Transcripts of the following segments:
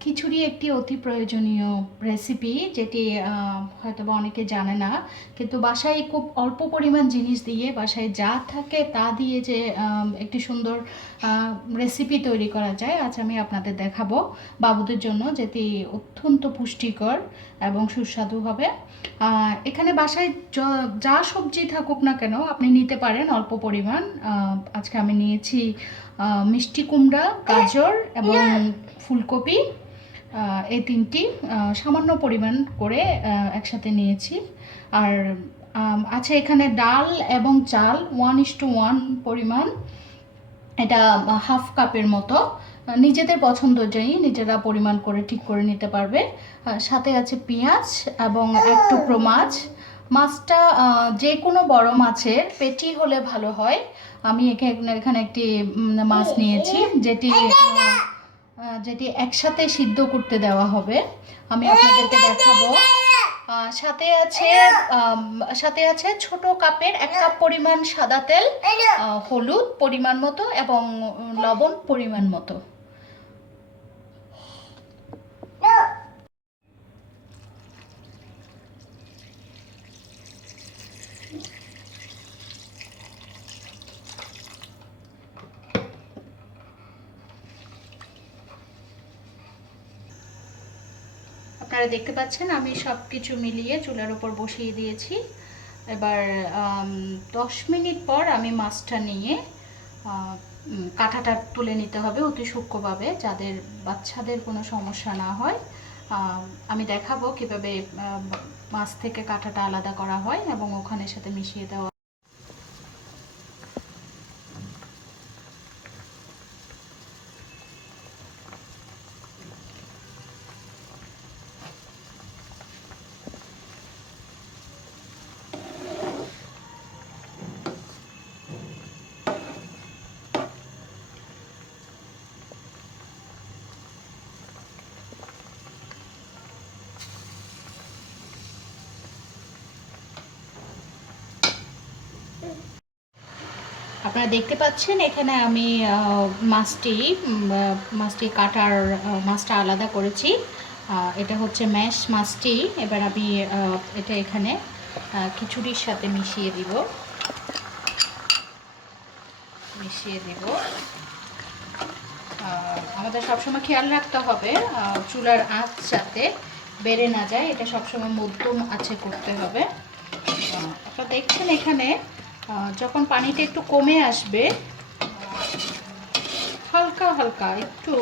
খিচুড়ি একটি অতি প্রয়োজনীয় রেসিপি যেটি হয়তো বা অনেকে জানে না কিন্তু বাসায় খুব অল্প পরিমাণ জিনিস দিয়ে বাসায় যা থাকে তা দিয়ে যে একটি সুন্দর রেসিপি তৈরি করা যায় আজ আমি আপনাদের দেখাবো বাবুদের জন্য যেটি অত্যন্ত পুষ্টিকর এবং সুস্বাদু হবে। এখানে বাসায় যা সবজি থাকুক না কেন আপনি নিতে পারেন অল্প পরিমাণ। আজকে আমি নিয়েছি মিষ্টি কুমড়া গাজর এবং ফুলকপি এই তিনটি সামান্য পরিমাণ করে একসাথে নিয়েছি। আর আছে এখানে ডাল এবং চাল ওয়ান ইস টু ওয়ান পরিমাণ। এটা হাফ কাপের মতো। নিজেদের পছন্দ অনুযায়ী নিজেরা পরিমাণ করে ঠিক করে নিতে পারবে। সাথে আছে পেঁয়াজ এবং এক টুকরো মাছ। মাছটা যে কোনো বড় মাছের পেটি হলে ভালো হয়। আমি এখানে এখানে একটি মাছ নিয়েছি যেটি যেটি একসাথে সিদ্ধ করতে দেওয়া হবে। আমি আপনাদেরকে দেখাবো। সাথে আছে সাথে আছে ছোট কাপের এক কাপ পরিমাণ সাদা তেল হলুদ পরিমাণ মতো এবং লবণ পরিমাণ মতো। আপনারা দেখতে পাচ্ছেন, আমি সব কিছু মিলিয়ে চুলার ওপর বসিয়ে দিয়েছি। এবার দশ মিনিট পর আমি মাছটা নিয়ে কাঁঠাটা তুলে নিতে হবে অতি সূক্ষ্মভাবে, যাদের বাচ্চাদের কোনো সমস্যা না হয়। আমি দেখাবো কীভাবে মাছ থেকে কাঁঠাটা আলাদা করা হয় এবং ওখানের সাথে মিশিয়ে দেওয়া আপনারা দেখতে পাচ্ছেন, এখানে আমি মাছটি মাছটি কাটার মাছটা আলাদা করেছি। এটা হচ্ছে ম্যাশ মাছটি। এবার আমি এটা এখানে খিচুড়ির সাথে মিশিয়ে দিব। মিশিয়ে দিব। আমাদের সবসময় খেয়াল রাখতে হবে চুলার আঁচ যাতে বেড়ে না যায়। এটা সবসময় মধ্যম আছে করতে হবে। আপনারা দেখছেন এখানে যখন পানিটা একটু কমে আসবে হালকা হালকা একটু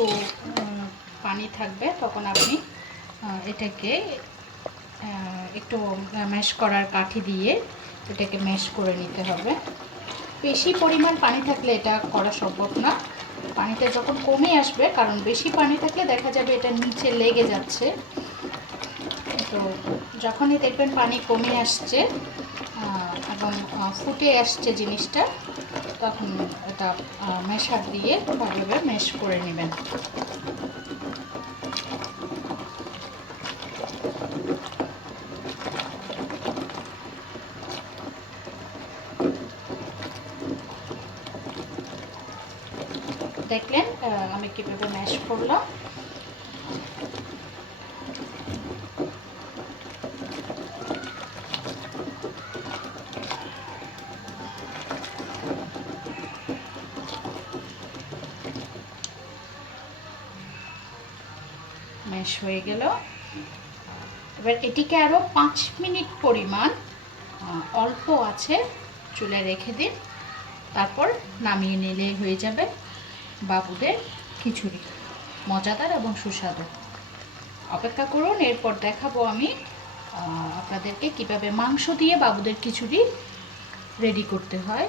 পানি থাকবে, তখন আপনি এটাকে একটু ম্যাশ করার কাঠি দিয়ে এটাকে ম্যাশ করে নিতে হবে। বেশি পরিমাণ পানি থাকলে এটা করা সম্ভব না। পানিটা যখন কমে আসবে, কারণ বেশি পানি থাকলে দেখা যাবে এটা নিচে লেগে যাচ্ছে। তো যখনই দেখবেন পানি কমে আসছে আহ, ফুটে আসছে জিনিসটা তখন এটা মেশার দিয়ে ভালোভাবে ম্যাশ করে নেবেন। দেখলেন আমি কীভাবে ম্যাশ করলাম। ম্যাশ হয়ে গেল। এবার এটিকে আরও পাঁচ মিনিট পরিমাণ অল্প আছে, চুলে রেখে দিন। তারপর নামিয়ে নিলেই হয়ে যাবে বাবুদের খিচুড়ি, মজাদার এবং সুস্বাদু। অপেক্ষা করুন, এরপর দেখাবো আমি আপনাদেরকে কীভাবে মাংস দিয়ে বাবুদের খিচুড়ি রেডি করতে হয়।